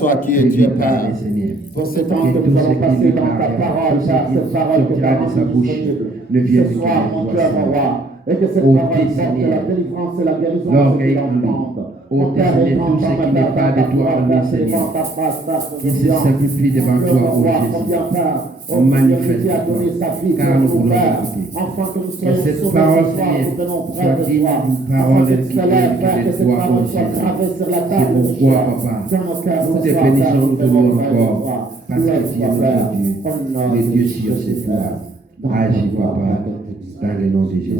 Toi qui es Dieu Père, pour ce temps que nous allons passer dans ta parole, Père, cette parole que tu as rendue disponible. Ce soir, mon Dieu, mon roi, et que cette parole porte la délivrance et la guérison de ceux qui l'entendent. Mon Père, et tout ce qui n'est pas de toi en nous, Seigneur, qui se sacrifie devant toi, ô Jésus, manifeste car nous voulons écouter. Que cette parole, Seigneur, soit digne d'une parole qui est de toi, ô Jésus. C'est pourquoi, Papa, nous te bénissons, nous te louons encore, parce que tu es notre Dieu, le Dieu sur cette terre. Agis, Papa, dans le nom de Jésus.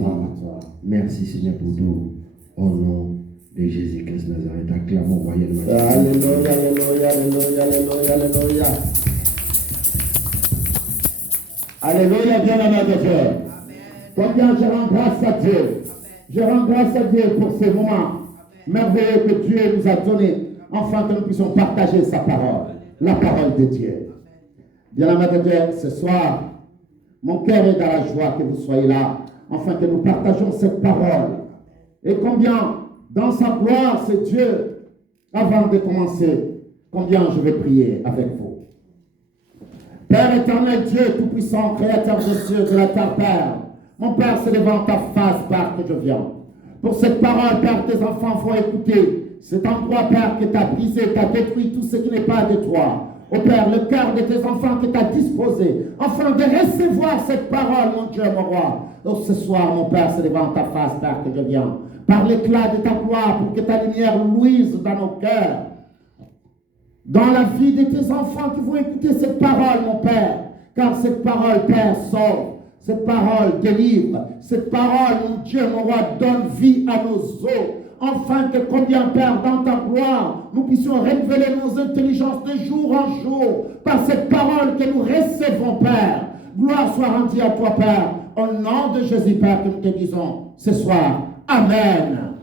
Merci, Seigneur, pour tout. Au nom de Jésus-Christ Nazareth, acclamons royalement. Alléluia, alléluia, alléluia, alléluia, alléluia. Alléluia, bien-aimé de Dieu. Combien je rends grâce à Dieu. Je rends grâce à Dieu pour ces moments merveilleux que Dieu nous a donnés, afin que nous puissions partager sa parole, la parole de Dieu. Bien-aimé de Dieu, ce soir, mon cœur est dans la joie que vous soyez là, afin que nous partageons cette parole. Et combien, dans sa gloire, c'est Dieu. Avant de commencer, combien je vais prier avec vous. Père éternel, Dieu tout-puissant, créateur des cieux, de la terre, Père. Mon Père, c'est devant ta face, Père, que je viens. Pour cette parole, Père, tes enfants vont écouter. Cet endroit, Père, que tu as brisé, tu as détruit tout ce qui n'est pas de toi. Ô Père, le cœur de tes enfants que tu as disposé, afin de recevoir cette parole, mon Dieu, mon roi. Donc ce soir, mon Père, c'est devant ta face, Père, que je viens. Par l'éclat de ta gloire, pour que ta lumière luise dans nos cœurs. Dans la vie de tes enfants qui vont écouter cette parole, mon Père. Car cette parole, Père, sauve. Cette parole délivre. Cette parole, mon Dieu, mon roi, donne vie à nos os. Enfin que combien, Père, dans ta gloire, nous puissions révéler nos intelligences de jour en jour par cette parole que nous recevons, Père. Gloire soit rendue à toi, Père. Au nom de Jésus, Père, que nous te disons ce soir. Amen.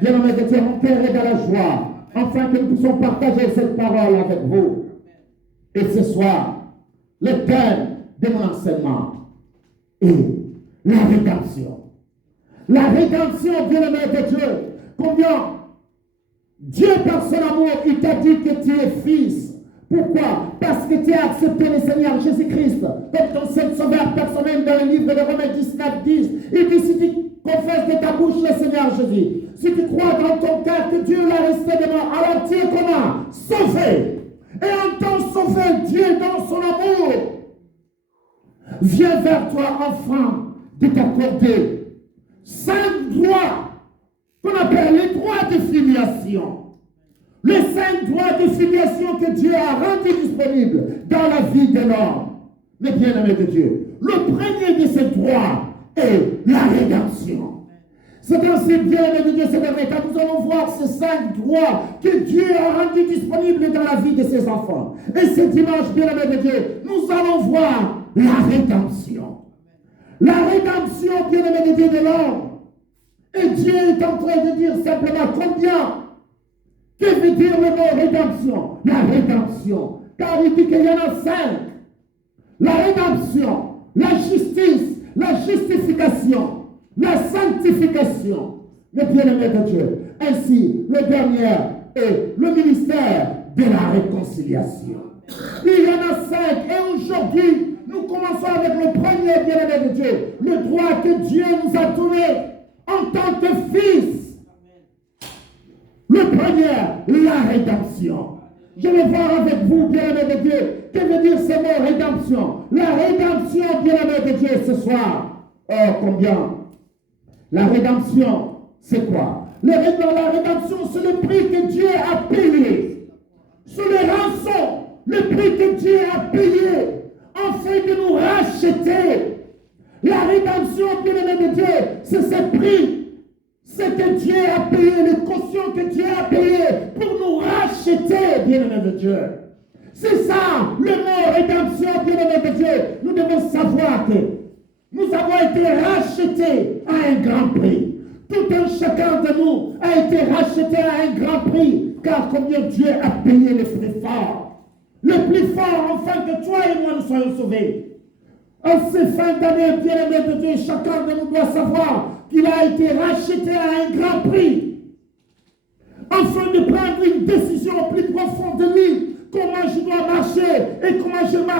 Bien-aimé de Dieu, mon Père est dans la joie, afin que nous puissions partager cette parole avec vous. Et ce soir, le thème de mon enseignement est la rédemption. La rédemption, bien-aimé de Dieu. Combien Dieu, par son amour, il t'a dit que tu es fils. Pourquoi? Parce que tu as accepté le Seigneur Jésus-Christ comme ton seul sauveur personnel. Dans le livre de Romains 19, 10. Il dit, si tu confesses de ta bouche le Seigneur Jésus, si tu crois dans ton cœur que Dieu l'a resté devant, alors tu es comment? Sauvé. Et en tant sauvé, Dieu, dans son amour, vient vers toi, enfant, de t'accorder 5 droits qu'on appelle les droits de filiation. Les 5 droits de filiation que Dieu a rendus disponibles dans la vie de l'homme. Mais bien aimé de Dieu, le premier de ces droits est la rédemption. C'est ainsi, bien aimé de Dieu, c'est vrai, quand nous allons voir ces 5 droits que Dieu a rendus disponibles dans la vie de ses enfants. Et ce dimanche, bien aimé de Dieu, nous allons voir la rédemption. La rédemption, bien aimé de Dieu, de l'homme. Et Dieu est en train de dire simplement combien. Que veut dire le mot rédemption? La rédemption. Car il dit qu'il y en a 5. La rédemption, la justice, la justification, la sanctification. Mais bien aimé de Dieu. Ainsi, le dernier est le ministère de la réconciliation. Il y en a 5. Et aujourd'hui, nous commençons avec le premier, bien aimé de Dieu. Le droit que Dieu nous a donné en tant que fils. Le premier, la rédemption. Je vais voir avec vous, bien-aimés de Dieu, que veut dire ce mot rédemption. La rédemption, bien-aimés de Dieu, ce soir. Oh, combien? La rédemption, c'est quoi? La rédemption, c'est le prix que Dieu a payé. C'est le rançon, le prix que Dieu a payé, afin de nous racheter. La rédemption, bien-aimés de Dieu, c'est ce prix. C'est que Dieu a payé, les cautions que Dieu a payées pour nous racheter, bien-aimés de Dieu. C'est ça, le mot rédemption, bien-aimés de Dieu. Nous devons savoir que nous avons été rachetés à un grand prix. Tout un chacun de nous a été racheté à un grand prix, car combien Dieu a payé le plus fort. Le plus fort, afin que toi et moi nous soyons sauvés. En ces fins d'année, bien-aimés de Dieu, chacun de nous doit savoir qu'il a été racheté à un grand prix, afin de prendre une décision plus profonde de lui,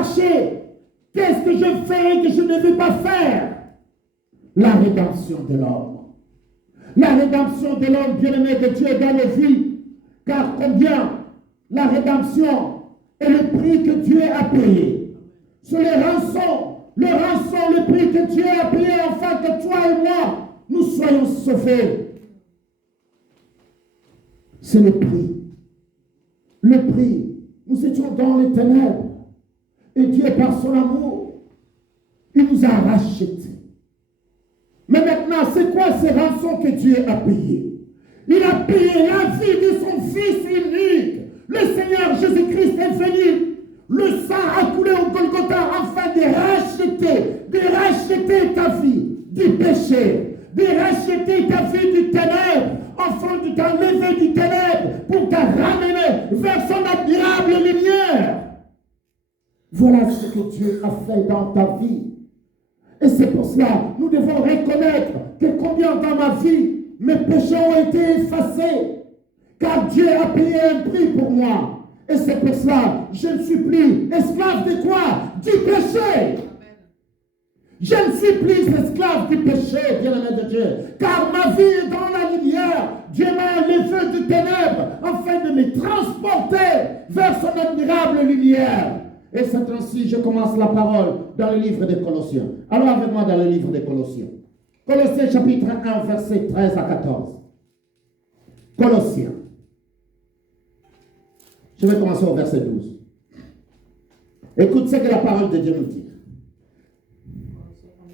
marcher. Qu'est-ce que je fais et que je ne vais pas faire? La rédemption de l'homme. La rédemption de l'homme, bien-aimé de Dieu, dans nos vies. Car combien la rédemption est le prix que Dieu a payé. C'est le rançon, le prix que Dieu a payé afin que toi et moi, nous soyons sauvés. C'est le prix. Le prix. Nous étions dans les ténèbres. Et Dieu, par son amour, il nous a rachetés. Mais maintenant, c'est quoi ces rançons que Dieu a payées? Il a payé la vie de son Fils unique. Le Seigneur Jésus-Christ est venu. Le sang a coulé au Golgotha afin de racheter ta vie du péché, de racheter ta vie du ténèbre, afin de t'enlever du ténèbre pour te ramener vers son admirable lumière. Voilà ce que Dieu a fait dans ta vie. Et c'est pour cela, nous devons reconnaître que combien dans ma vie, mes péchés ont été effacés. Car Dieu a payé un prix pour moi. Et c'est pour cela, je ne suis plus esclave de quoi? Du péché. Je ne suis plus esclave du péché, bien-aimé de Dieu. Car ma vie est dans la lumière. Dieu m'a enlevé du ténèbres afin de me transporter vers son admirable lumière. Et c'est ainsi, je commence la parole dans le livre des Colossiens. Allons avec moi dans le livre des Colossiens. Colossiens chapitre 1, versets 13 à 14. Colossiens. Je vais commencer au verset 12. Écoute ce que la parole de Dieu nous dit.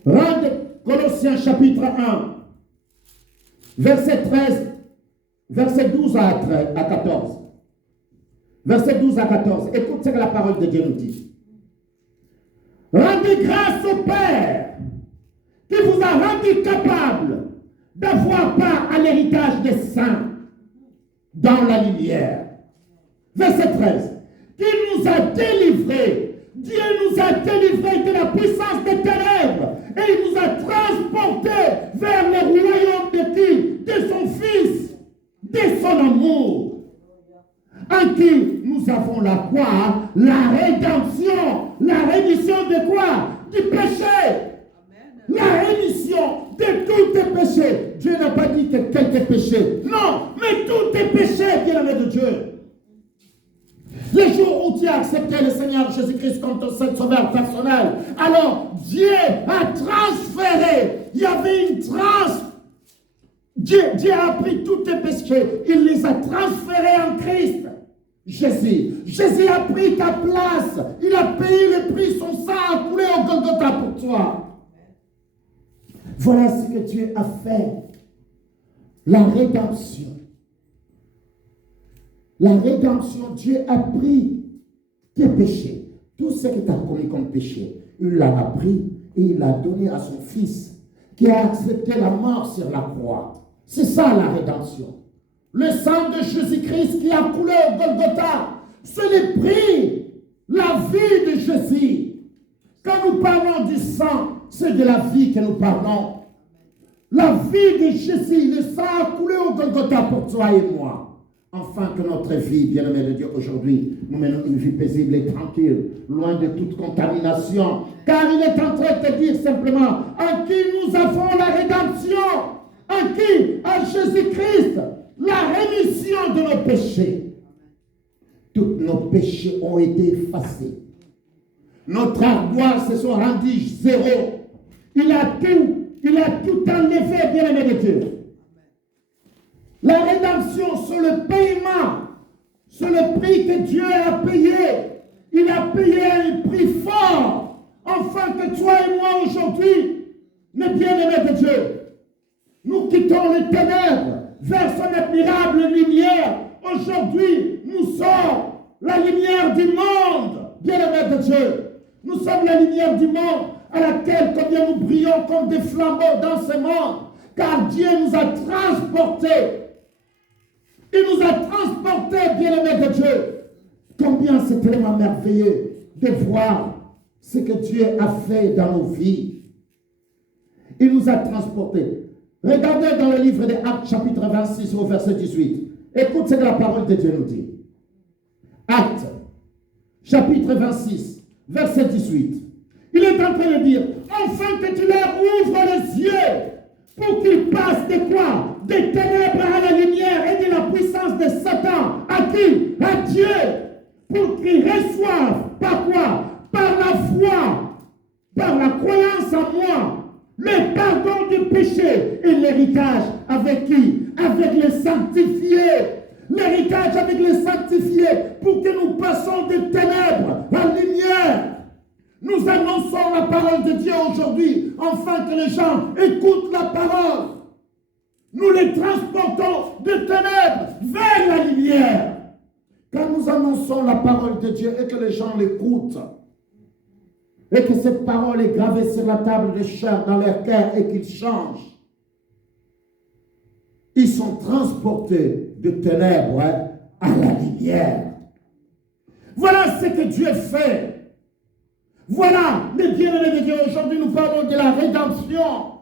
Rendez Colossiens chapitre 1, verset 13, verset 12 à 14. Verset 12 à 14. Écoute ce que la parole de Dieu nous dit. Rendez grâce au Père qui vous a rendu capable d'avoir part à l'héritage des saints dans la lumière. Verset 13. Qui nous a délivrés. Dieu nous a délivrés de la puissance des ténèbres et il nous a transportés vers le royaume de qui? De son Fils, de son amour. En qui nous avons la quoi? La rédemption. La rémission de quoi? Du péché. La rémission de tous tes péchés. Dieu n'a pas dit que quelques péchés. Non, mais tous tes péchés, bien-aimé de Dieu. Les jours où tu as accepté le Seigneur Jésus-Christ comme ton seul sauveur personnel, alors Dieu a transféré. Il y avait une Dieu a pris tous tes péchés. Il les a transférés en Christ. Jésus a pris ta place. Il a payé le prix. Son sang a coulé au Golgotha pour toi. Voilà ce que Dieu a fait. La rédemption. La rédemption, Dieu a pris tes péchés. Tout ce que tu as commis comme péché, il l'a pris et il l'a donné à son Fils qui a accepté la mort sur la croix. C'est ça la rédemption. Le sang de Jésus-Christ qui a coulé au Golgotha, c'est le prix, la vie de Jésus. Quand nous parlons du sang, c'est de la vie que nous parlons. La vie de Jésus, le sang a coulé au Golgotha pour toi et moi. Enfin que notre vie, bien-aimé de Dieu, aujourd'hui, nous menons une vie paisible et tranquille, loin de toute contamination. Car il est en train de te dire simplement, en qui nous avons la rédemption, en qui, en Jésus-Christ, la rémission de nos péchés. Tous nos péchés ont été effacés. Notre ardoise se sont rendus zéro. Il a tout enlevé, bien-aimé de Dieu. La rédemption, c'est le paiement, c'est le prix que Dieu a payé. Il a payé un prix fort, afin que toi et moi aujourd'hui, mes bien-aimés de Dieu, nous quittons les ténèbres vers son admirable lumière. Aujourd'hui, nous sommes la lumière du monde, bien-aimés de Dieu. Nous sommes la lumière du monde à laquelle combien nous brillons comme des flambeaux dans ce monde, car Dieu nous a transportés. Il nous a transportés, bien-aimés de Dieu. Combien c'est tellement merveilleux de voir ce que Dieu a fait dans nos vies. Il nous a transportés. Regardez dans le livre des Actes, chapitre 26, au verset 18. Écoute ce que la parole de Dieu nous dit. Actes, chapitre 26, verset 18. Il est en train de dire, enfin que tu leur ouvres les yeux pour qu'ils passent de quoi? Des ténèbres à la lumière et de la puissance de Satan. À qui? À Dieu. Pour qu'ils reçoivent, par quoi? Par la foi, par la croyance en moi, le pardon du péché et l'héritage avec qui? Avec les sanctifiés. L'héritage avec les sanctifiés pour que nous passions des ténèbres à la lumière. Nous annonçons la parole de Dieu aujourd'hui, afin que les gens écoutent la parole. Nous les transportons de ténèbres vers la lumière. Quand nous annonçons la parole de Dieu et que les gens l'écoutent, et que cette parole est gravée sur la table de chair dans leur cœur et qu'ils changent, ils sont transportés de ténèbres à la lumière. Voilà ce que Dieu fait. Voilà, les bien-aimés de Dieu, aujourd'hui nous parlons de la rédemption.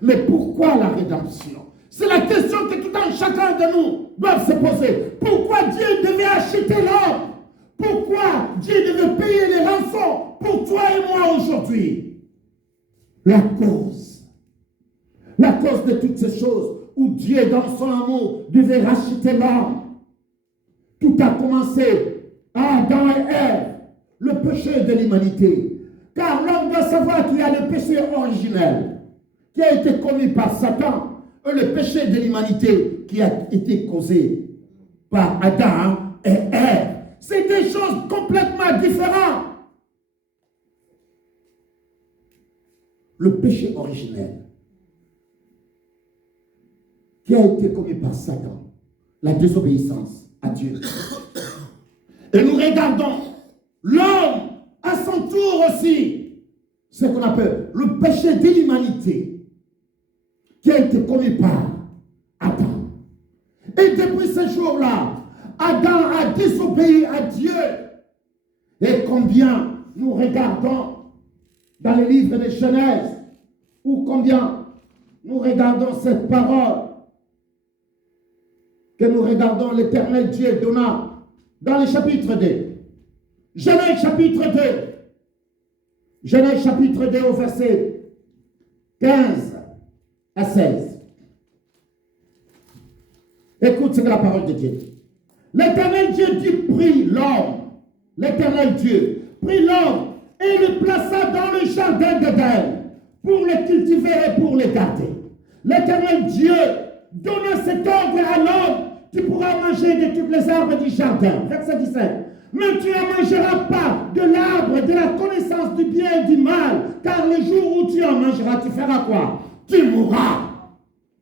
Mais pourquoi la rédemption? C'est la question que tout un chacun de nous doit se poser. Pourquoi Dieu devait acheter l'homme? Pourquoi Dieu devait payer les rançons pour toi et moi aujourd'hui? La cause de toutes ces choses où Dieu, dans son amour, devait racheter l'homme. Tout a commencé à Adam et Ève. Le péché de l'humanité. Car l'homme doit savoir qu'il y a le péché originel qui a été commis par Satan et le péché de l'humanité qui a été causé par Adam et Ève. C'est des choses complètement différentes. Le péché originel qui a été commis par Satan, la désobéissance à Dieu. Et nous regardons l'homme, à son tour aussi, ce qu'on appelle le péché de l'humanité qui a été commis par Adam. Et depuis ce jour-là, Adam a désobéi à Dieu. Et combien nous regardons dans le livre de Genèse, ou combien nous regardons cette parole que nous regardons l'Éternel Dieu donnant dans le chapitre 2. Genèse chapitre 2. Genèse chapitre 2 au verset 15 à 16. Écoute ce que la parole de Dieu dit. L'Éternel Dieu dit, prit l'homme. L'Éternel Dieu prit l'homme et le plaça dans le jardin d'Éden pour le cultiver et pour le garder. L'Éternel Dieu donna cet ordre à l'homme: tu pourras manger de toutes les arbres du jardin. Verset 17. Mais tu ne mangeras pas de l'arbre de la connaissance du bien et du mal, car le jour où tu en mangeras, tu feras quoi? Tu mourras.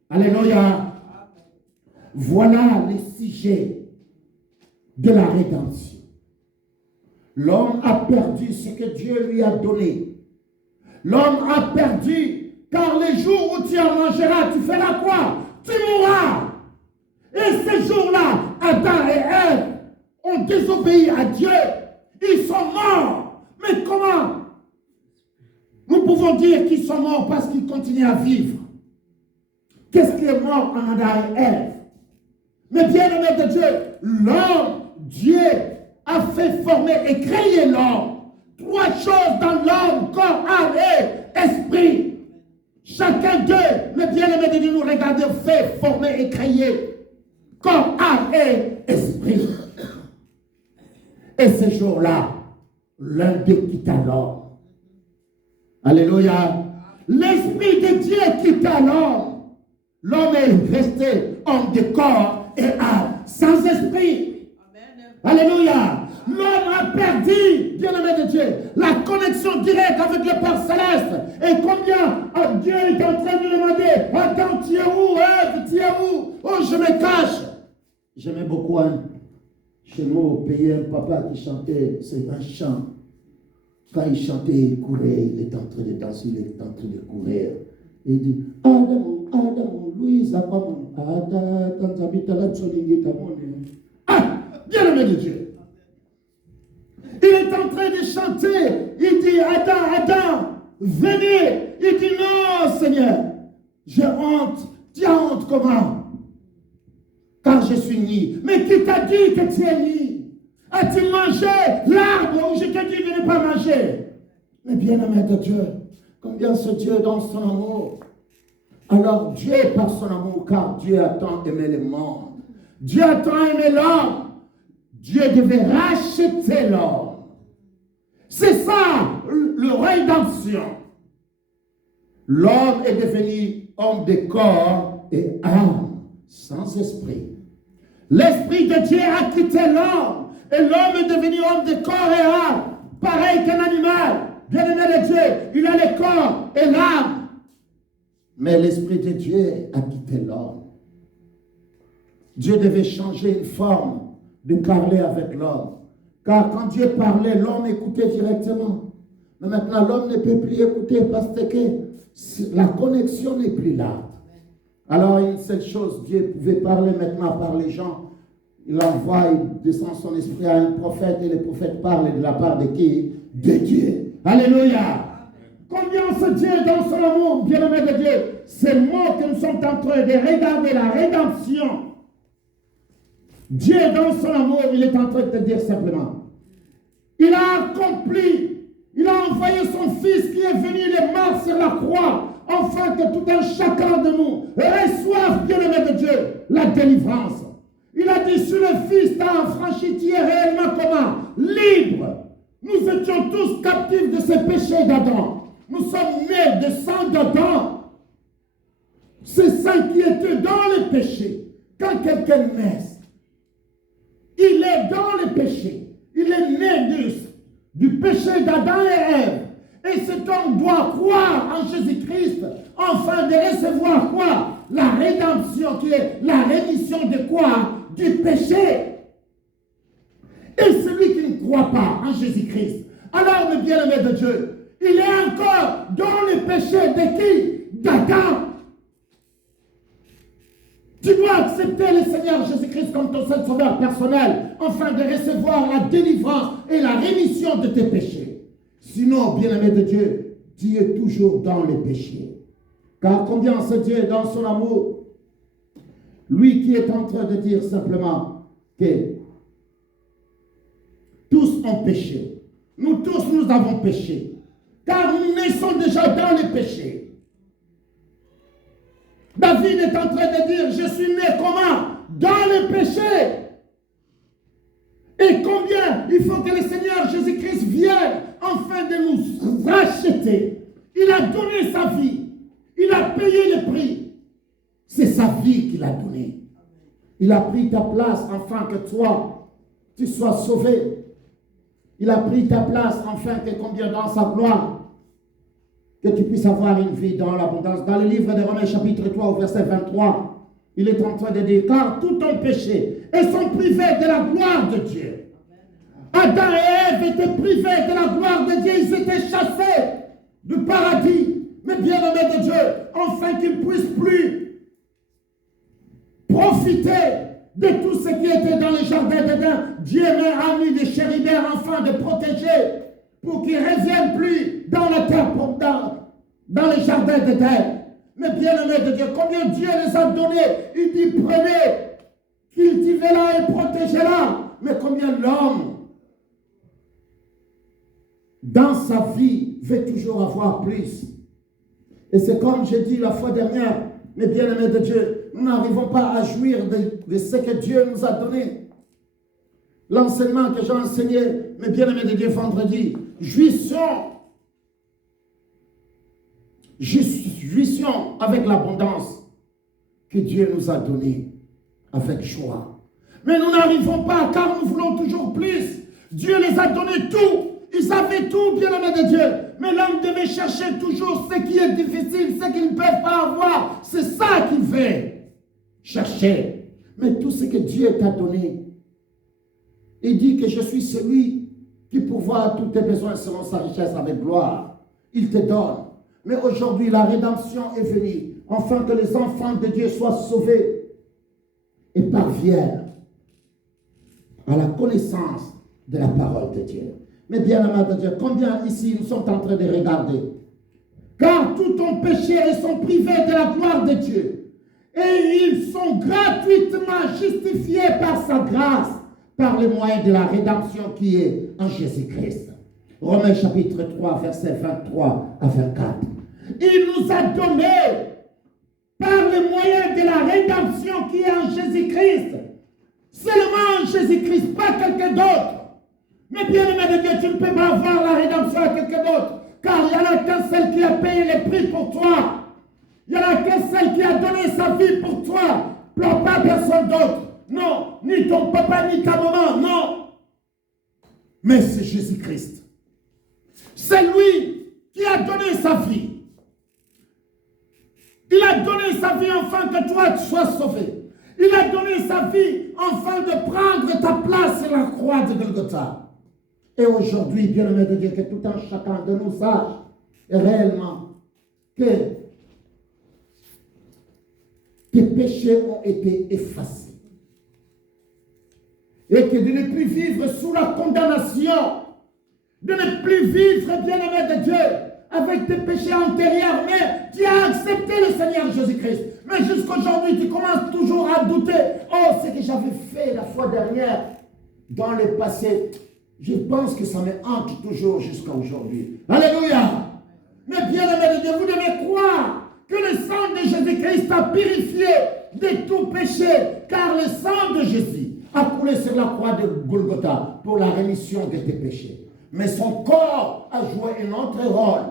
Alléluia. Voilà le sujet de la rédemption. L'homme a perdu ce que Dieu lui a donné. L'homme a perdu, car le jour où tu en mangeras, tu feras quoi? Tu mourras. Et ce jour-là, Adam et Ève ont désobéi à Dieu. Ils sont morts. Mais comment nous pouvons dire qu'ils sont morts? Parce qu'ils continuent à vivre. Qu'est-ce qui est mort en Adam et Ève? Mais bien aimé de Dieu, l'homme, Dieu a fait former et créer l'homme. Trois choses dans l'homme: corps, âme et esprit. Chacun d'eux, mais bien aimé de Dieu, nous regardons, fait former et créer corps, âme et esprit. Et ce jour-là, l'un d'eux quitta l'homme. Alléluia. L'esprit de Dieu quitta l'homme. L'homme est resté homme de corps et âme, sans esprit. Amen. Alléluia. L'homme a perdu, bien-aimé de Dieu, la connexion directe avec le Père Céleste. Et combien Dieu est en train de demander: attends, tu es où? Tu es où? Oh, je me cache. J'aimais beaucoup chez nous au pays un papa qui chantait un chant. Quand il chantait, il courait, il était en train de danser, il était en train de courir. Et il dit: Adam, Adam, Louise, Adam, ah, bien-aimé de Dieu. Il est en train de chanter. Il dit: Adam, Adam, venez. Il dit: non, Seigneur, j'ai honte. Tu as honte comment? Car je suis nu. Mais qui t'a dit que tu es nu? As-tu mangé l'arbre où je t'ai dit de ne pas manger. Mais bien-aimé de Dieu, combien ce Dieu dans son amour. Alors Dieu par son amour, car Dieu a tant aimé le monde. Dieu a tant aimé l'homme. Dieu devait racheter l'homme. C'est ça, le rédemption. L'homme est devenu homme de corps et âme, sans esprit. L'esprit de Dieu a quitté l'homme. Et l'homme est devenu homme de corps et âme, pareil qu'un animal. Bien-aimé de Dieu, il a le corps et l'âme. Mais l'esprit de Dieu a quitté l'homme. Dieu devait changer une forme de parler avec l'homme. Car quand Dieu parlait, l'homme écoutait directement. Mais maintenant, l'homme ne peut plus écouter parce que la connexion n'est plus là. Alors, une seule chose, Dieu pouvait parler maintenant par les gens. Il envoie, il descend son esprit à un prophète et le prophète parle de la part de qui? De Dieu. Alléluia. Combien ce Dieu dans son amour, bien-aimé de Dieu, ces mots que nous sommes en train de regarder, la rédemption. Dieu dans son amour, il est en train de te dire simplement, il a accompli, il a envoyé son fils qui est venu, il est mort sur la croix, afin que tout un chacun de nous reçoive, bien-aimé de Dieu, la délivrance. Il a dit, si le fils t'a affranchi, tu es réellement comment? Libre. Nous étions tous captifs de ces péchés d'Adam. Nous sommes nés de sang d'Adam. C'est ça qui était dans le péché. Quand quelqu'un naît, il est dans le péché. Il est né du péché d'Adam et Ève. Et cet homme doit croire en Jésus-Christ, afin de recevoir quoi? La rédemption, qui est la rémission de quoi? Du péché. Et celui qui ne croit pas en Jésus-Christ, alors le bien-aimé de Dieu, il est encore dans le péché de qui? D'Adam. Tu dois accepter le Seigneur Jésus-Christ comme ton seul sauveur personnel, afin de recevoir la délivrance et la rémission de tes péchés. Sinon, bien-aimé de Dieu, tu es toujours dans le péché. Car combien ce Dieu dans son amour, lui qui est en train de dire simplement que tous ont péché. Nous tous, nous avons péché. Car nous naissons déjà dans le péché. David est en train de dire, je suis né comment? Dans le péché. Et combien il faut que le Seigneur Jésus-Christ vienne afin de nous racheter. Il a donné sa vie. Il a payé le prix. C'est sa vie qu'il a donnée. Il a pris ta place afin que toi, tu sois sauvé. Il a pris ta place afin que combien dans sa gloire, que tu puisses avoir une vie dans l'abondance. Dans le livre de Romains chapitre 3 au verset 23, il est en train de dire, car tout ont péché et sont privés de la gloire de Dieu. Adam et Ève étaient privés de la gloire de Dieu, ils étaient chassés du paradis. Mais bien-aimés de Dieu, afin qu'ils ne puissent plus profiter de tout ce qui était dans le jardin d'Éden. Dieu a mis des chérubins afin de protéger pour qu'ils ne reviennent plus dans la terre, dans le jardin d'Éden. Mais bien-aimés de Dieu, combien Dieu les a donnés? Il dit, prenez, cultivez-la et protégez-la. Mais combien l'homme, dans sa vie, veut toujours avoir plus. Et c'est comme j'ai dit la fois dernière, mes bien-aimés de Dieu, nous n'arrivons pas à jouir de ce que Dieu nous a donné. L'enseignement que j'ai enseigné, mes bien-aimés de Dieu, vendredi, jouissons avec l'abondance que Dieu nous a donnée, avec joie. Mais nous n'arrivons pas, car nous voulons toujours plus. Dieu les a donné tout. Ils avaient tout, bien-aimés de Dieu. Mais l'homme devait chercher toujours ce qui est difficile, ce qu'ils ne peuvent pas avoir. C'est ça qu'il veut chercher. Mais tout ce que Dieu t'a donné, il dit que je suis celui qui pourvoit tous tes besoins selon sa richesse avec gloire. Il te donne. Mais aujourd'hui, la rédemption est venue, afin que les enfants de Dieu soient sauvés et parviennent à la connaissance de la parole de Dieu. Mais bien aimé de Dieu, combien ici nous sommes en train de regarder? Car tout ont péché et sont privés de la gloire de Dieu. Et ils sont gratuitement justifiés par sa grâce, par le moyen de la rédemption qui est en Jésus-Christ. Romains chapitre 3, versets 23 à 24. Il nous a donné, par le moyen de la rédemption qui est en Jésus-Christ, seulement en Jésus-Christ, pas quelqu'un d'autre. Mais bien aimé de Dieu, tu ne peux pas avoir la rédemption à quelqu'un d'autre, car il n'y en a qu'un seul qui a payé les prix pour toi. Il n'y en a qu'un seul qui a donné sa vie pour toi, pas personne d'autre. Non, ni ton papa, ni ta maman, non. Mais c'est Jésus-Christ. C'est lui qui a donné sa vie. Il a donné sa vie afin que toi tu sois sauvé. Il a donné sa vie afin de prendre ta place sur la croix de Golgotha. Et aujourd'hui, bien-aimé de Dieu, que tout un chacun de nous sache réellement que tes péchés ont été effacés. Et que de ne plus vivre sous la condamnation, de ne plus vivre, bien-aimé de Dieu, avec tes péchés antérieurs, mais tu as accepté le Seigneur Jésus-Christ. Mais jusqu'aujourd'hui, tu commences toujours à douter. Oh, ce que j'avais fait la fois dernière, dans le passé, je pense que ça me hante toujours jusqu'à aujourd'hui. Alléluia! Mais bien-aimé de Dieu, vous devez croire que le sang de Jésus-Christ a purifié de tout péché, car le sang de Jésus a coulé sur la croix de Golgotha pour la rémission de tes péchés. Mais son corps a joué un autre rôle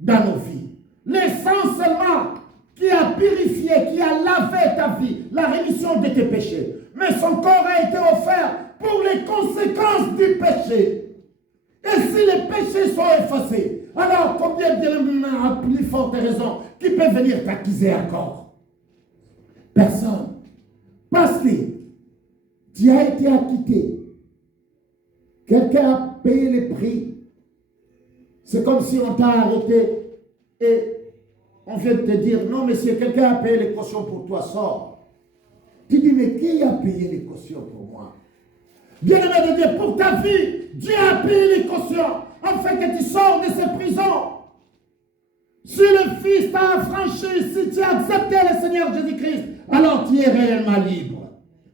dans nos vies. Le sang seulement qui a purifié, qui a lavé ta vie, la rémission de tes péchés. Mais son corps a été offert pour les conséquences du péché. Et si les péchés sont effacés, alors combien d'hommes à plus forte raison qui peut venir t'accuser encore? Personne. Parce que tu as été acquitté. Quelqu'un a payé le prix. C'est comme si on t'a arrêté et on vient de te dire, non monsieur, quelqu'un a payé les cautions pour toi, sors. Tu dis, mais qui a payé les cautions pour moi? Bien-aimé de Dieu, pour ta vie, Dieu a payé les cautions afin que tu sors de ces prisons. Si le Fils t'a affranchi, si tu as accepté le Seigneur Jésus-Christ, alors tu es réellement libre.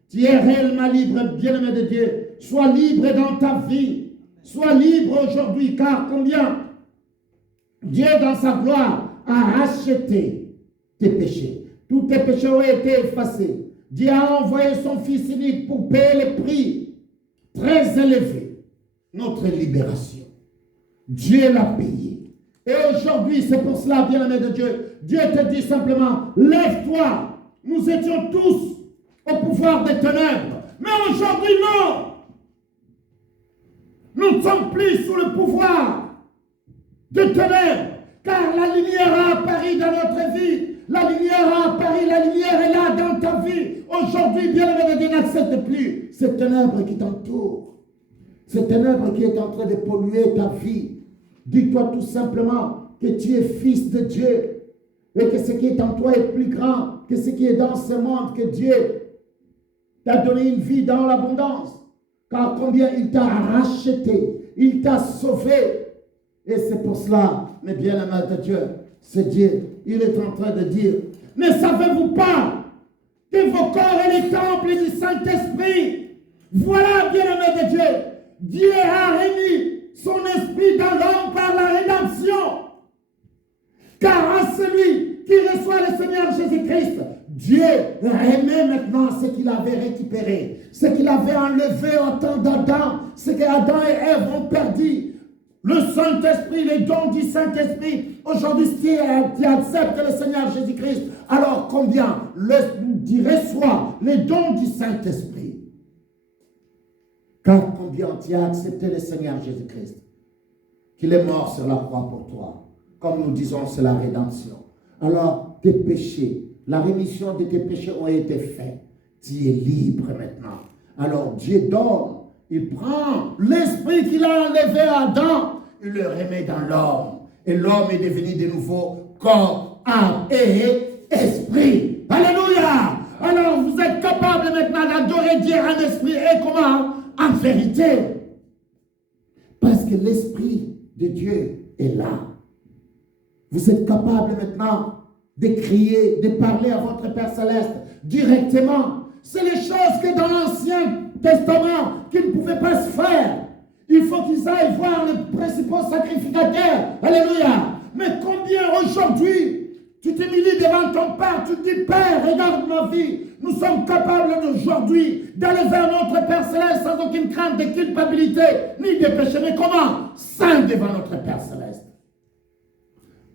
Tu es réellement libre, bien-aimé de Dieu. Sois libre dans ta vie. Sois libre aujourd'hui, car combien Dieu, dans sa gloire, a racheté tes péchés. Tous tes péchés ont été effacés. Dieu a envoyé son Fils unique pour payer le prix très élevé. Notre libération. Dieu l'a payé. Et aujourd'hui, c'est pour cela, bien-aimé de Dieu, Dieu te dit simplement, lève-toi. Nous étions tous au pouvoir des ténèbres. Mais aujourd'hui, non. Nous ne sommes plus sous le pouvoir des ténèbres, car la lumière a apparu dans notre vie. La lumière a apparu, la lumière est là dans ta vie. Aujourd'hui, bien-aimé de Dieu, n'accepte plus cette ténèbre qui t'entoure. Cette ténèbre qui est en train de polluer ta vie. Dis-toi tout simplement que tu es fils de Dieu et que ce qui est en toi est plus grand que ce qui est dans ce monde, que Dieu t'a donné une vie dans l'abondance. Car combien il t'a racheté, il t'a sauvé. Et c'est pour cela, mes bien-aimés de Dieu, c'est Dieu, il est en train de dire, ne savez-vous pas que vos corps est le temple du Saint-Esprit? Voilà, bien-aimés de Dieu, Dieu a remis son esprit dans l'homme par la rédemption. Car à celui qui reçoit le Seigneur Jésus-Christ, Dieu remet maintenant ce qu'il avait récupéré, ce qu'il avait enlevé au temps d'Adam, ce que Adam et Ève ont perdu. Le Saint-Esprit, les dons du Saint-Esprit. Aujourd'hui, si tu acceptes le Seigneur Jésus-Christ, alors combien tu reçois les dons du Saint-Esprit? Car combien tu as accepté le Seigneur Jésus-Christ, qu'il est mort sur la croix pour toi. Comme nous disons, c'est la rédemption. Alors, tes péchés, la rémission de tes péchés ont été faits. Tu es libre maintenant. Alors, Dieu donne, il prend l'esprit qu'il a enlevé à Adam, il le remet dans l'homme. Et l'homme est devenu de nouveau corps, âme et esprit. Alléluia! Alors, vous êtes capable maintenant d'adorer Dieu en esprit et comment? En vérité. Parce que l'esprit de Dieu est là. Vous êtes capable maintenant de crier, de parler à votre Père Céleste directement. C'est les choses que dans l'Ancien Testament qu'ils ne pouvaient pas se faire. Il faut qu'ils ça et voir les principaux sacrificateurs. Alléluia. Mais combien aujourd'hui, tu t'humilies devant ton Père, tu te dis, Père, regarde ma vie. Nous sommes capables aujourd'hui d'aller vers notre Père Céleste sans aucune crainte de culpabilité, ni de péché. Mais comment? Saint devant notre Père Céleste.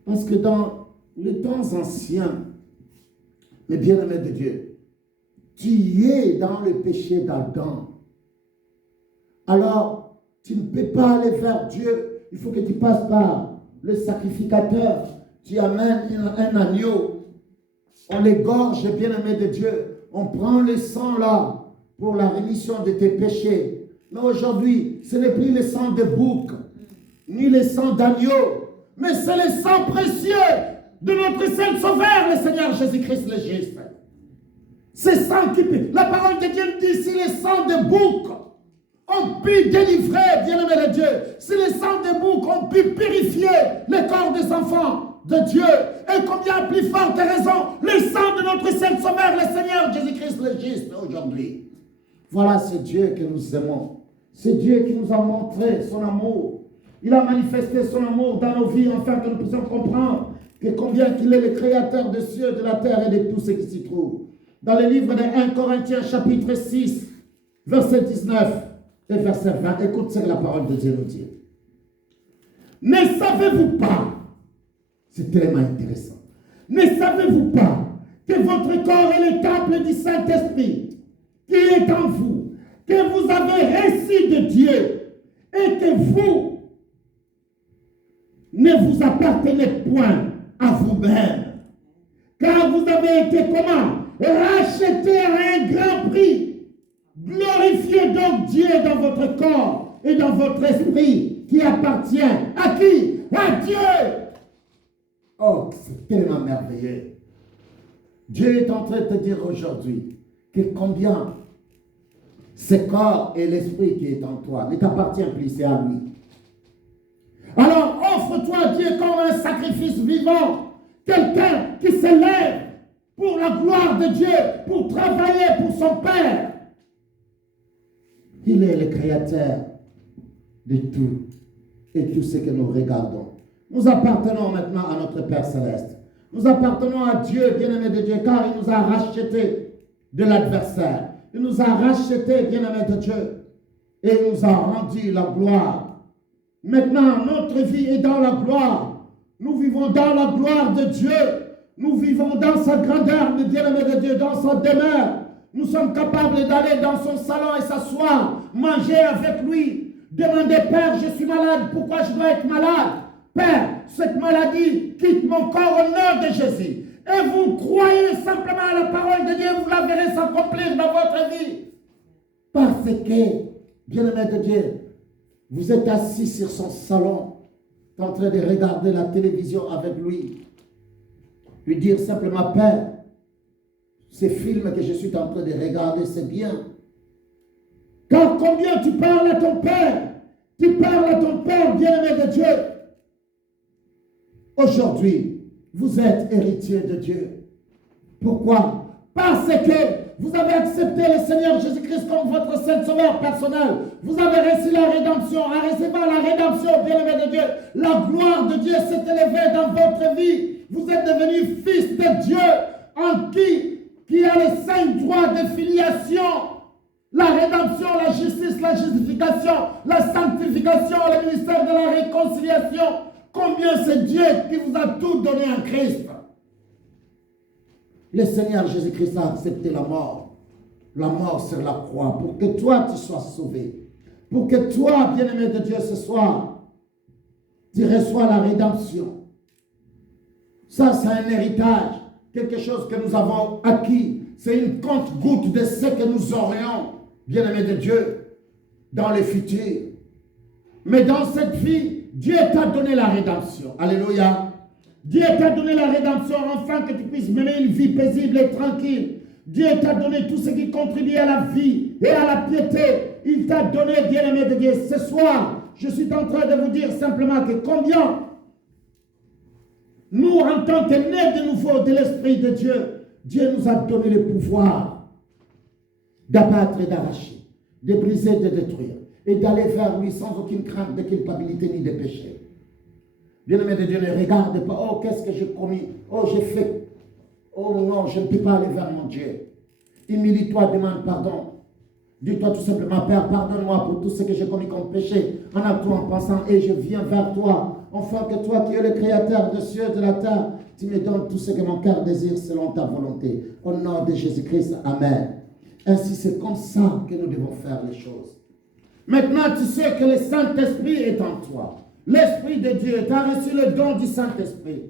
Parce que dans les temps anciens, mes bien-aimés de Dieu, tu es dans le péché d'Adam. Alors, tu ne peux pas aller vers Dieu. Il faut que tu passes par le sacrificateur. Tu amènes un agneau. On l'égorge, bien-aimé de Dieu. On prend le sang là pour la rémission de tes péchés. Mais aujourd'hui, ce n'est plus le sang de bouc, ni le sang d'agneau, mais c'est le sang précieux de notre Saint Sauveur, le Seigneur Jésus-Christ le juste. C'est sang qui peut. La parole de Dieu dit, si le sang de bouc, on peut délivrer, bien-aimé de Dieu. Si le sang de bouc, on peut purifier le corps des enfants de Dieu. Et combien plus forte raison, le sang de notre Saint Sauveur, le Seigneur Jésus-Christ le juste aujourd'hui. Voilà, c'est Dieu que nous aimons. C'est Dieu qui nous a montré son amour. Il a manifesté son amour dans nos vies afin que nous puissions comprendre que combien qu'il est le créateur des cieux, de la terre et de tout ce qui s'y trouve. Dans le livre de 1 Corinthiens chapitre 6, verset 19 et verset 20, écoute ce que la parole de Dieu nous dit. Ne savez-vous pas, c'est tellement intéressant, ne savez-vous pas que votre corps est le temple du Saint-Esprit qui est en vous, que vous avez reçu de Dieu et que vous ne vous appartenez point à vous-même, car vous avez été comment? Racheté à un grand prix. Glorifiez donc Dieu dans votre corps et dans votre esprit qui appartient à qui? À Dieu. Oh, c'est tellement merveilleux. Dieu est en train de te dire aujourd'hui que combien ce corps et l'esprit qui est en toi ne t'appartient plus, c'est à lui. Alors offre-toi à Dieu comme un sacrifice vivant, quelqu'un qui s'élève pour la gloire de Dieu, pour travailler pour son Père. Il est le créateur de tout et tout ce que nous regardons. Nous appartenons maintenant à notre Père Céleste. Nous appartenons à Dieu, bien-aimé de Dieu, car il nous a rachetés de l'adversaire. Il nous a rachetés, bien-aimé de Dieu, et il nous a rendu la gloire. Maintenant, notre vie est dans la gloire. Nous vivons dans la gloire de Dieu. Nous vivons dans sa grandeur, bien-aimé de Dieu, dans sa demeure. Nous sommes capables d'aller dans son salon et s'asseoir, manger avec lui, demander, Père, je suis malade, pourquoi je dois être malade? Père, cette maladie quitte mon corps au nom de Jésus. Et vous croyez simplement à la parole de Dieu, vous la verrez s'accomplir dans votre vie. Parce que, bien-aimé de Dieu, vous êtes assis sur son salon, en train de regarder la télévision avec lui. Lui dire simplement, Père, ces films que je suis en train de regarder, c'est bien. Car combien tu parles à ton Père, tu parles à ton Père, bien-aimé de Dieu. Aujourd'hui, vous êtes héritier de Dieu. Pourquoi? Parce que vous avez accepté le Seigneur Jésus-Christ comme votre Saint-Sauveur personnel. Vous avez reçu la rédemption. En recevant la rédemption, bien-aimé de Dieu, la gloire de Dieu s'est élevée dans votre vie. Vous êtes devenu fils de Dieu en qui a les 5 droits de filiation. La rédemption, la justice, la justification, la sanctification, le ministère de la réconciliation. Combien c'est Dieu qui vous a tout donné en Christ. Le Seigneur Jésus-Christ a accepté la mort sur la croix, pour que toi tu sois sauvé. Pour que toi, bien-aimé de Dieu, ce soir, tu reçois la rédemption. Ça, c'est un héritage, quelque chose que nous avons acquis. C'est une compte-goutte de ce que nous aurions, bien-aimé de Dieu, dans le futur. Mais dans cette vie, Dieu t'a donné la rédemption. Alléluia. Dieu t'a donné la rédemption afin que tu puisses mener une vie paisible et tranquille. Dieu t'a donné tout ce qui contribue à la vie et à la piété. Il t'a donné, bien-aimé de Dieu. Ce soir, je suis en train de vous dire simplement que combien nous, en tant que nés de nouveau de l'Esprit de Dieu, Dieu nous a donné le pouvoir d'abattre et d'arracher, de briser, de détruire. et d'aller vers lui sans aucune crainte de culpabilité ni de péché. Bien-aimé de Dieu, ne regarde pas, oh, qu'est-ce que j'ai commis, oh, j'ai fait, oh non, je ne peux pas aller vers mon Dieu. Humilie-toi, demande pardon. Dis-toi tout simplement, Père, pardonne-moi pour tout ce que j'ai commis comme péché, en actant, en pensant, et je viens vers toi, enfin que toi qui es le créateur des cieux et de la terre, tu me donnes tout ce que mon cœur désire selon ta volonté. Au nom de Jésus-Christ, Amen. Ainsi, c'est comme ça que nous devons faire les choses. Maintenant, tu sais que le Saint-Esprit est en toi. L'Esprit de Dieu, tu as reçu le don du Saint-Esprit.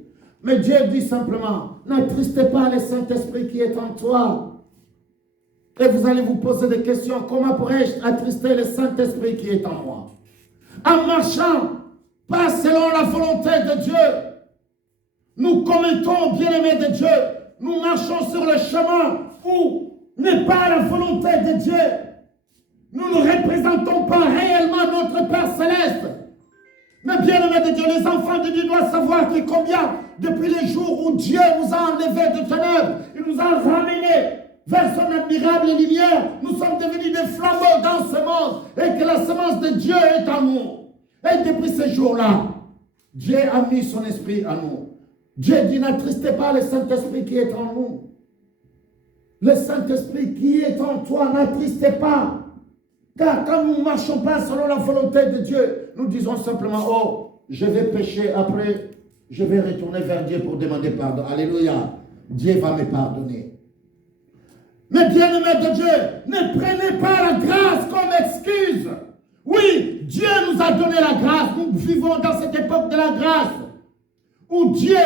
Mais Dieu dit simplement, n'attristez pas le Saint-Esprit qui est en toi. Et vous allez vous poser des questions. Comment pourrais-je attrister le Saint-Esprit qui est en moi? En marchant, pas selon la volonté de Dieu. Nous commettons, bien-aimés de Dieu, nous marchons sur le chemin où n'est pas la volonté de Dieu. Nous ne représentons pas réellement notre Père Céleste. Mais bien-aimés de Dieu, les enfants de Dieu doivent savoir que combien, depuis les jours où Dieu nous a enlevés de ténèbres, il nous a ramenés vers son admirable lumière, nous sommes devenus des flambeaux dans ce monde et que la semence de Dieu est en nous. Et depuis ce jour-là, Dieu a mis son esprit en nous. Dieu dit, n'attristez pas le Saint-Esprit qui est en nous. Le Saint-Esprit qui est en toi, n'attristez pas. Car quand nous ne marchons pas selon la volonté de Dieu, nous disons simplement, oh, je vais pécher, après, je vais retourner vers Dieu pour demander pardon. Alléluia. Dieu va me pardonner. Mais bien-aimés de Dieu, ne prenez pas la grâce comme excuse. Oui, Dieu nous a donné la grâce. Nous vivons dans cette époque de la grâce où Dieu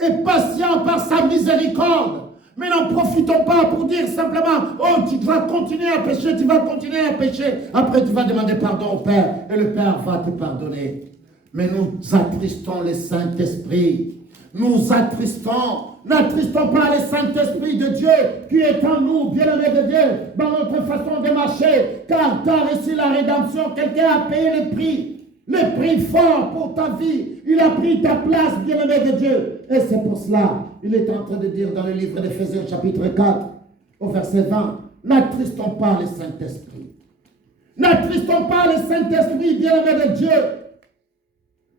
est patient par sa miséricorde. Mais n'en profitons pas pour dire simplement, oh, tu vas continuer à pécher, tu vas continuer à pécher. Après, tu vas demander pardon au Père et le Père va te pardonner. Mais nous attristons le Saint-Esprit. Nous attristons. N'attristons pas le Saint-Esprit de Dieu qui est en nous, bien-aimés de Dieu, dans notre façon de marcher. Car tu as reçu la rédemption. Quelqu'un a payé le prix fort pour ta vie. Il a pris ta place, bien-aimé de Dieu. Et c'est pour cela, il est en train de dire dans le livre d'Éphésiens chapitre 4, au verset 20, n'attristons pas le Saint-Esprit. N'attristons pas le Saint-Esprit, bien-aimé de Dieu,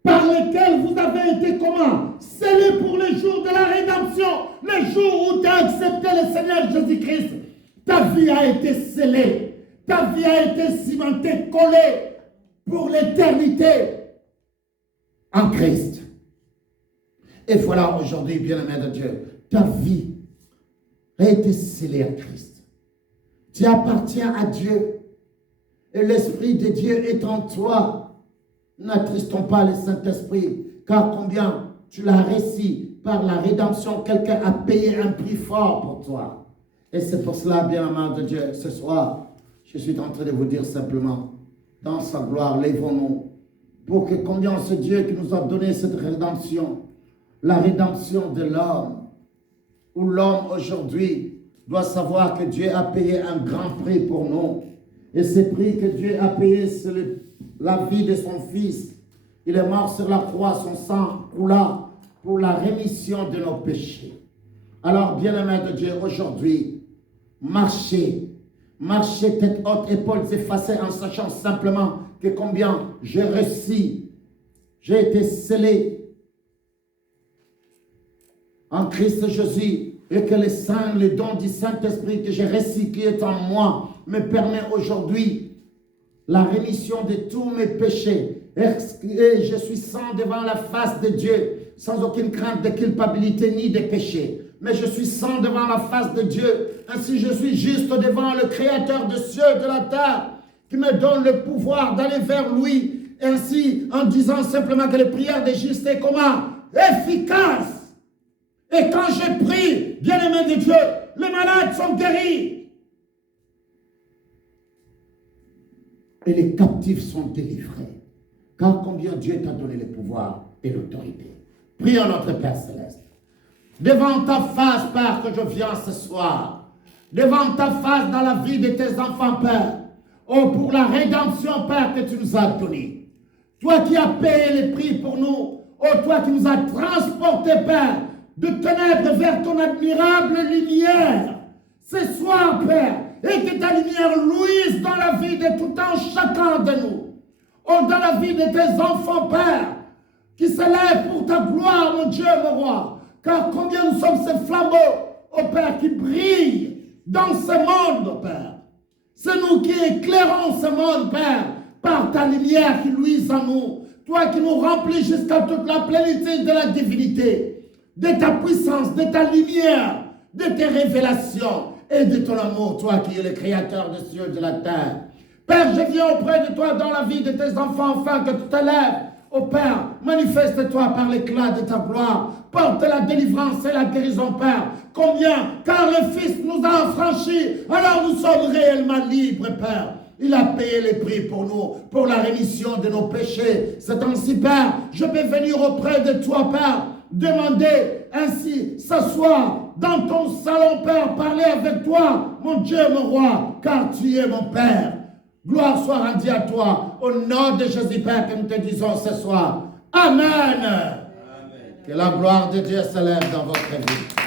par lequel vous avez été comment? Scellés pour le jour de la rédemption, le jour où tu as accepté le Seigneur Jésus-Christ. Ta vie a été scellée, ta vie a été cimentée, collée pour l'éternité en Christ. Et voilà aujourd'hui, bien-aimé de Dieu, ta vie a été scellée en Christ. Tu appartiens à Dieu et l'Esprit de Dieu est en toi. N'attristons pas le Saint-Esprit, car combien tu l'as reçu par la rédemption, quelqu'un a payé un prix fort pour toi. Et c'est pour cela, bien-aimé de Dieu, ce soir, je suis en train de vous dire simplement, dans sa gloire, lèvons-nous, pour que combien ce Dieu qui nous a donné cette rédemption, la rédemption de l'homme, où l'homme aujourd'hui doit savoir que Dieu a payé un grand prix pour nous. Et ce prix que Dieu a payé, c'est la vie de son Fils. Il est mort sur la croix, son sang coula pour la rémission de nos péchés. Alors, bien-aimés de Dieu, aujourd'hui, marchez tête haute, épaules effacées, en sachant simplement que combien j'ai reçu, j'ai été scellé en Christ Jésus, et que le don du Saint-Esprit que j'ai reçu, qui est en moi, me permet aujourd'hui la rémission de tous mes péchés. Et je suis sans devant la face de Dieu, sans aucune crainte de culpabilité ni de péché. Mais je suis sans devant la face de Dieu. Ainsi, je suis juste devant le Créateur des cieux et de la terre, qui me donne le pouvoir d'aller vers lui. Ainsi, en disant simplement que les prières des justes est comment? Efficace. Et quand je prie, bien-aimé de Dieu, les malades sont guéris. Et les captifs sont délivrés. Car combien Dieu t'a donné le pouvoir et l'autorité. Prions notre Père Céleste. Devant ta face, Père, que je viens ce soir. Devant ta face dans la vie de tes enfants, Père. Oh, pour la rédemption, Père, que tu nous as donnée. Toi qui as payé le prix pour nous. Oh, toi qui nous as transportés, Père, de ténèbres vers ton admirable lumière. Ce soir, Père, et que ta lumière luise dans la vie de tout un chacun de nous. Oh, dans la vie de tes enfants, Père, qui s'élèvent pour ta gloire, mon Dieu, mon roi. Car combien nous sommes ces flambeaux, oh Père, qui brillent dans ce monde, oh Père. C'est nous qui éclairons ce monde, Père, par ta lumière qui luise en nous. Toi qui nous remplis jusqu'à toute la plénitude de la divinité, de ta puissance, de ta lumière, de tes révélations et de ton amour, toi qui es le créateur des cieux et de la terre. Père, je viens auprès de toi dans la vie de tes enfants, afin que tu te lèves. Oh Père, manifeste-toi par l'éclat de ta gloire. Porte la délivrance et la guérison, Père. Combien? Car le Fils nous a affranchis, alors nous sommes réellement libres, Père. Il a payé les prix pour nous, pour la rémission de nos péchés. C'est ainsi, Père, je peux venir auprès de toi, Père, demander ainsi, s'asseoir dans ton salon, Père, parler avec toi, mon Dieu, mon roi, car tu es mon Père. Gloire soit rendue à toi, au nom de Jésus, Père, que nous te disons ce soir. Amen. Amen. Que la gloire de Dieu s'élève dans votre vie.